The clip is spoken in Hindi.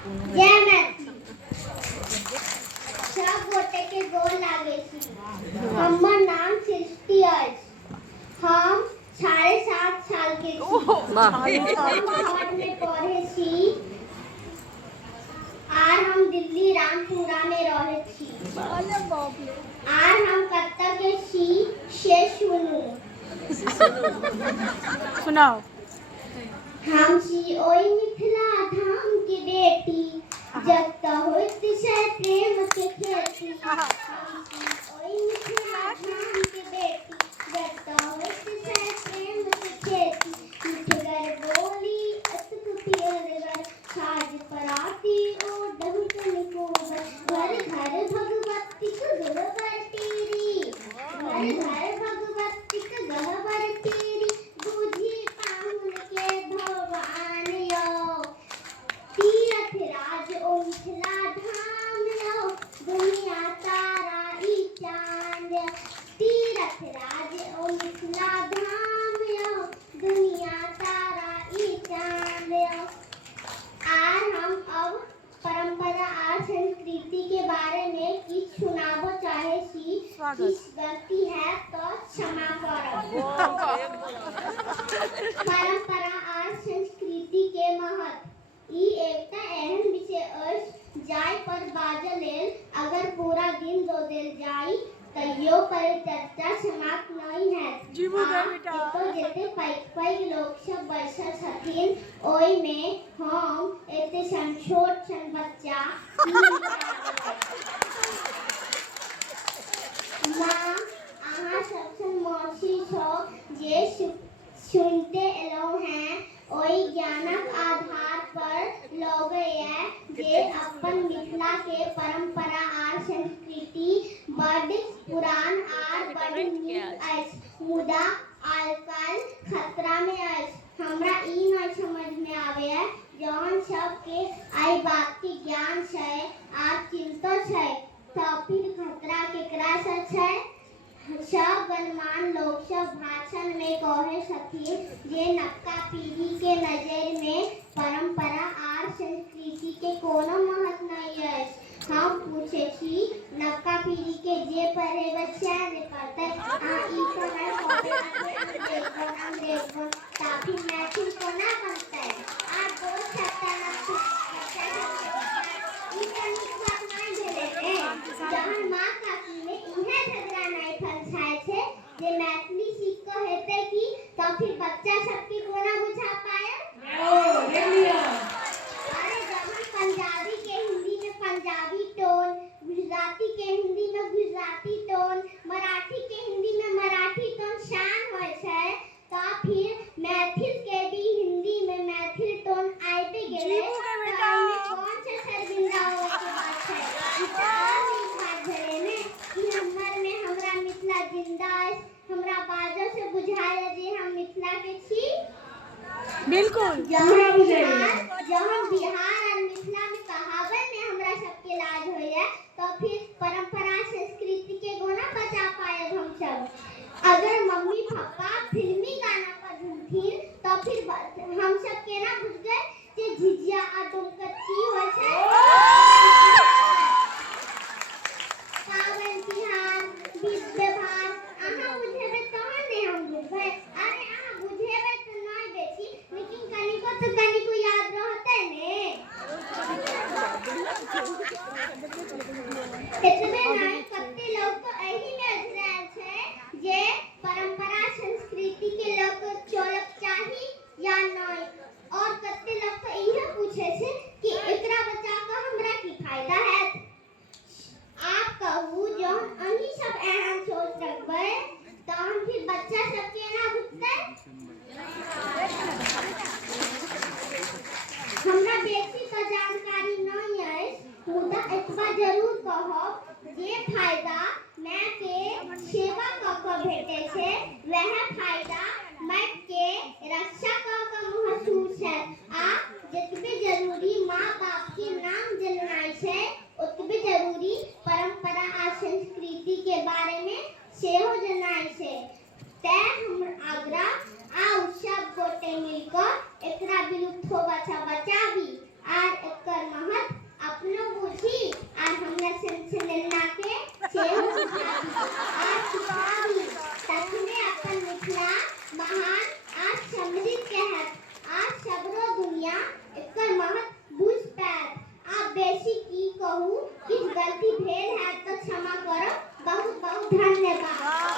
जय मैथिली सब गोटे के गोर लागे छी। हमर नाम सृष्टि अछि। हम 7.5 साल के छी। हम में पढ़े छी आर हम दिल्ली रामपुरा में रहे छी। आर हम कत्ता के छी से सुनू। सुनाओ। हम छी ओई मिथिला धाम के बेटी, जतऽ होइत छै प्रेम के खेती। हम छी ओई मिथिला धाम के बेटी, जतऽ होइत छै प्रेम के खेती। मिठगर बोली अतक पियरगर, साज पराती ओ डहुकन कोबर। घर घर भगवतीक गहबर टेरी, घर घर भगवतीक गहबर टेरी। बूझी पाहुन के भगवान यौ, तीरथ राज ओ मिथिला धाम यौ। दुनिया तारा ई चांद, तीरथ राज ओ मिथिला धाम यौ। दुनिया तारा ई चांद यौ। आर हम अब परंपरा आर संस्कृति के बारे में किछ सुनाबो चाहे छी। किछ गलती है तो क्षमा करब। परंपरा आर संस्कृति के महत्व ई एकटा एहन विषय अछि जाय पर बाजऽ लेल अगर पूरा दिन दो देल जाय तैयो परिचर्चा समाप्त नहीं हैत। एतो जते पैघ लोक सब बैसल छथिन ओइ में हम एते सन छोट सन बच्चा माँ अहाँ सबसे मौसी छौ जे सुनते एलौ हैं। ओइ ज्ञानक आधार पर लगैया जे अपन मिथिला के परंपरा आर संस्कृति बड़ पुरान आर बड़ नीक अछि, मुदा आइकाल्हि खतरा में अछि। हमरा ई नहीं समझ में आबैया जौन सबके आई बात के ज्ञान छै आर चिंता छै तो फिर खतरा केकरा से छै। सब गणमान्य लोग सब भाषण में कहे छथिन जे नवका पीढ़ी के नजर में परंपरा आर संस्कृति के कोनो महत्व नहीं अछि। हम पूछे छी नवका पीढ़ी के जे पढ़ेबे से ने पढ़ते। ई तो नहीं पढ़ते हम देखबो ताकि मैथिल कोना बनतै। आ दोस्त सबटा ई कनी बात नहीं भेले ने जहन माँ काकी में इहे झगड़ा नहीं फंसाए छे जे मैथिली सीख के हेतै की तो फिर बच्चा सबके कोना बुझा पाए। अरे जहन पंजाबी के हिंदी में पंजाबी टोन, गुजराती के हिंदी में गुजराती टोन, मराठी के हिंदी में मराठी टोन शान होय छै तो फिर मैथिल के भी हिंदी में मैथिल टोन आइबे गेलै तो कौन से शर्मिंदा होय के बात छै। ई तो और नीक बात भेलै ने कि हमर में हमरा मिथिला जिंदा अछि। हमरा बाजो से बुझाय जे हम मिथिला के छी। बिल्कुल जहाँ बिहार और मिथिला में कहावत में हमरा सबके लाज होइए तो फिर परंपरा संस्कृति के कोना बचा पाए हम सब। अगर मम्मी पापा फिल्मी गाना पर झूमथिन तो फिर हम सब केना बुझबै जे झिझिया आ डोमकच की होय छै। पाबनि तिहार विध व्यवहार अहाँ बुझेबै तहन ने हम बुझबै। अरे अहाँ बुझेबै तो नहीं बेसी लेकिन कनिको तो कनिको याद रहतै ने। एतबे नहीं कते लोग तो एही में अझरायल छै जे परंपरा संस्कृति के लोग चलक चाही या नहीं। और कते लोग तो इहे पूछे छै कि एकरा बचा के हमरा की फायदा हैत। आप कहू जौन अहीं सब एहन सोच रखबै तहन फिर बच्चा सब केना बुझतै। हमरा बेसी तो जानकारी नहीं अछि मुदा एतबा जरूर कहब जे फायदा माय के सेवा क के भेटै छै वह फायदा माय के रक्षा क के महसूस है। आ जतबे जरूरी माँ बाप के नाम जननाइ छै ओतबे जरूरी परंपरा आ संस्कृति के बारे में सेहो जनाइ छै। तैं हमर आग्रह आ सब गोटे मिलकर एकरा विलुप्त होबा से बचाबी आर एकर महत्व तखने अपन मिथिला महान आज समृद्ध कहत आज सबरो दुनिया एकर महत्व बुझ पात आप बेसी की कहूँ किछ गलती भेल है तो क्षमा करो बहुत बहुत धन्यवाद।